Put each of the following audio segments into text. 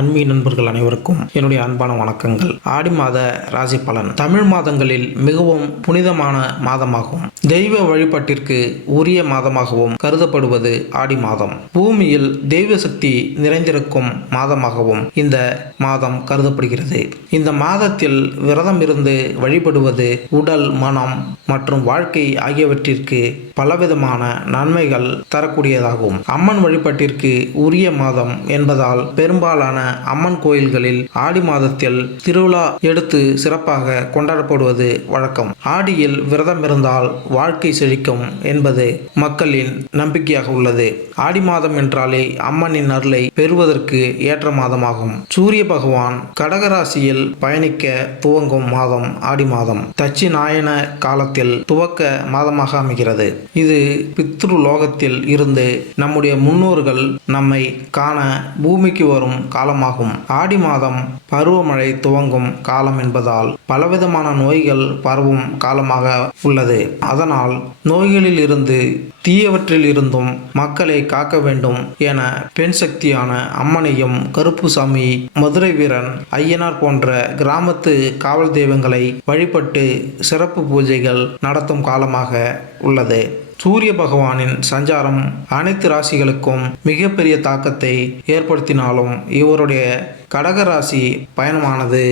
அன்பி நண்பர்கள் அனைவருக்கும் என்னுடைய அன்பான வணக்கங்கள். ஆடி மாத ராசி பலன். தமிழ் மாதங்களில் மிகவும் புனிதமான மாதமாகும். தெய்வ வழிபாட்டிற்கு உரிய மாதமாகவும் கருதப்படுவது ஆடி மாதம். பூமியில் தெய்வ சக்தி நிறைந்திருக்கும் மாதமாகவும் இந்த மாதம் கருதப்படுகிறது. இந்த மாதத்தில் விரதம் இருந்து வழிபடுவது உடல் மனம் மற்றும் வாழ்க்கை ஆகியவற்றிற்கு பலவிதமான நன்மைகள் தரக்கூடியதாகும். அம்மன் வழிபாட்டிற்கு உரிய மாதம் என்பதால் பெரும்பாலான அம்மன் கோயில்களில் ஆடி மாதத்தில் திருவிழா எடுத்து சிறப்பாக கொண்டாடப்படுவது வழக்கம். ஆடியில் விரதம் இருந்தால் வாழ்க்கை செழிக்கும் என்பது மக்களின் நம்பிக்கையாக உள்ளது. ஆடி மாதம் என்றாலே அம்மனின் அருளை பெறுவதற்கு ஏற்ற மாதமாகும். சூரிய பகவான் கடகராசியில் பயணிக்க துவங்கும் மாதம் ஆடி மாதம். தட்சிணாயன காலத்தில் துவக்க மாதமாக அமைகிறது. இது பித்ரு லோகத்தில் இருந்து நம்முடைய முன்னோர்கள் நம்மை காண பூமிக்கு வரும் காலம் காலமாகும். ஆடி மாதம் பருவமழை துவங்கும் காலம் என்பதால் பலவிதமான நோய்கள் பரவும் காலமாக உள்ளது. அதனால் நோய்களில் இருந்து தீயவற்றில் இருந்தும் மக்களை காக்க வேண்டும் என பெண் சக்தியான அம்மனையும் கருப்புசாமி மதுரை வீரன் ஐயனார் போன்ற கிராமத்து காவல் தெய்வங்களை வழிபட்டு சிறப்பு பூஜைகள் நடத்தும் காலமாக உள்ளது. சூரிய பகவானின் சஞ்சாரம் அனைத்து ராசிகளுக்கும் மிகப்பெரிய தாக்கத்தை ஏற்படுத்தினாலும் இவருடைய கடக ராசி பயணமானது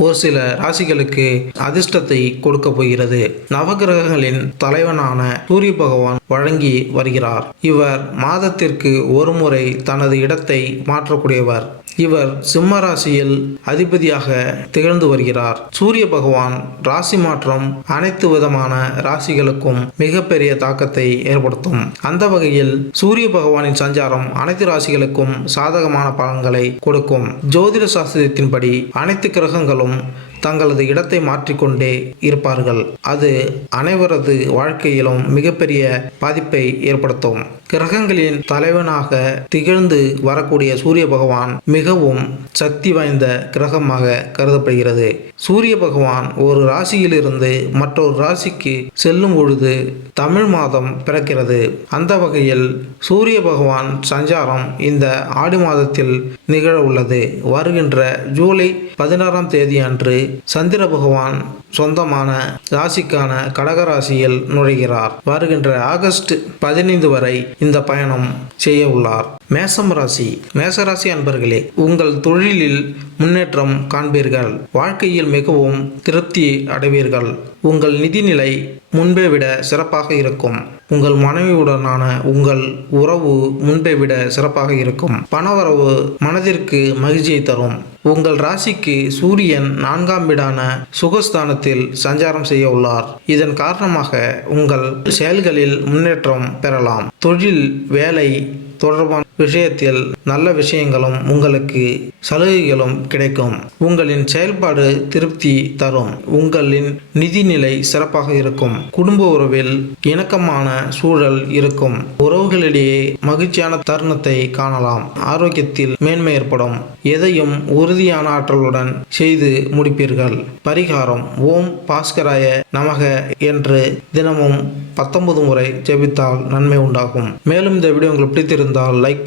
ஒரு சில ராசிகளுக்கு அதிர்ஷ்டத்தை கொடுக்க போகிறது. நவகிரகங்களின் தலைவனான சூரிய பகவான் வழங்கி வருகிறார். இவர் மாதத்திற்கு ஒரு முறை தனது இடத்தை மாற்றக்கூடியவர். இவர் சிம்ம ராசியில் அதிபதியாக திகழ்ந்து வருகிறார். சூரிய பகவான் ராசி மாற்றம் அனைத்து விதமான ராசிகளுக்கும் மிகப்பெரிய தாக்கத்தை ஏற்படுத்தும். அந்த வகையில் சூரிய பகவானின் சஞ்சாரம் அனைத்து ராசிகளுக்கும் சாதகமான பலன்களை கொடுக்கும். ஜோதிட சாஸ்திரத்தின்படி அனைத்து கிரகங்களும் தங்களது இடத்தை மாற்றிக்கொண்டே இருப்பார்கள். அது அனைவரது வாழ்க்கையிலும் மிகப்பெரிய பாதிப்பை ஏற்படுத்தும். கிரகங்களின் தலைவனாக திகழ்ந்து வரக்கூடிய சூரிய பகவான் மிகவும் சக்தி வாய்ந்த கிரகமாக கருதப்படுகிறது. சூரிய பகவான் ஒரு ராசியிலிருந்து மற்றொரு ராசிக்கு செல்லும் பொழுது தமிழ் மாதம் பிறக்கிறது. அந்த வகையில் சூரிய பகவான் சஞ்சாரம் இந்த ஆடி மாதத்தில் நிகழ உள்ளது. வருகின்ற ஜூலை பதினாறாம் தேதி அன்று சந்திர பகவான் சொந்தமான ராசிக்கான கடகராசியில் நுழைகிறார். வருகின்ற ஆகஸ்ட் பதினைந்து வரை இந்த பயணம் செய்ய உள்ளார். மேசம் ராசி. மேசராசி அன்பர்களே உங்கள் தொழிலில் முன்னேற்றம் காண்பீர்கள். வாழ்க்கையில் மிகவும் திருப்தி அடைவீர்கள். உங்கள் நிதிநிலை முன்பை விட சிறப்பாக இருக்கும். உங்கள் மனைவியுடனான உங்கள் உறவு முன்பை விட சிறப்பாக இருக்கும். பணவரவு மனதிற்கு மகிழ்ச்சியை தரும். உங்கள் ராசிக்கு சூரியன் நான்காம் வீடான சுகஸ்தானத்தில் சஞ்சாரம் செய்ய உள்ளார். இதன் காரணமாக உங்கள் செயல்களில் முன்னேற்றம் பெறலாம். தொழில் வேலை தொடர்பான விஷயத்தில் நல்ல விஷயங்களும் உங்களுக்கு சலுகைகளும் கிடைக்கும். உங்களின் செயல்பாடு திருப்தி தரும். உங்களின் நிதிநிலை சிறப்பாக இருக்கும். குடும்ப உறவில் இணக்கமான சூழல் இருக்கும். உறவுகளிடையே மகிழ்ச்சியான தருணத்தை காணலாம். ஆரோக்கியத்தில் மேன்மை ஏற்படும். எதையும் உறுதியான ஆற்றலுடன் செய்து முடிப்பீர்கள். பரிகாரம் ஓம் பாஸ்கராய நமக என்று தினமும் பத்தொன்பது முறை ஜெபித்தால் நன்மை உண்டாகும். மேலும் இந்த வீடியோ உங்களுக்கு பிடித்திருந்தால் லைக்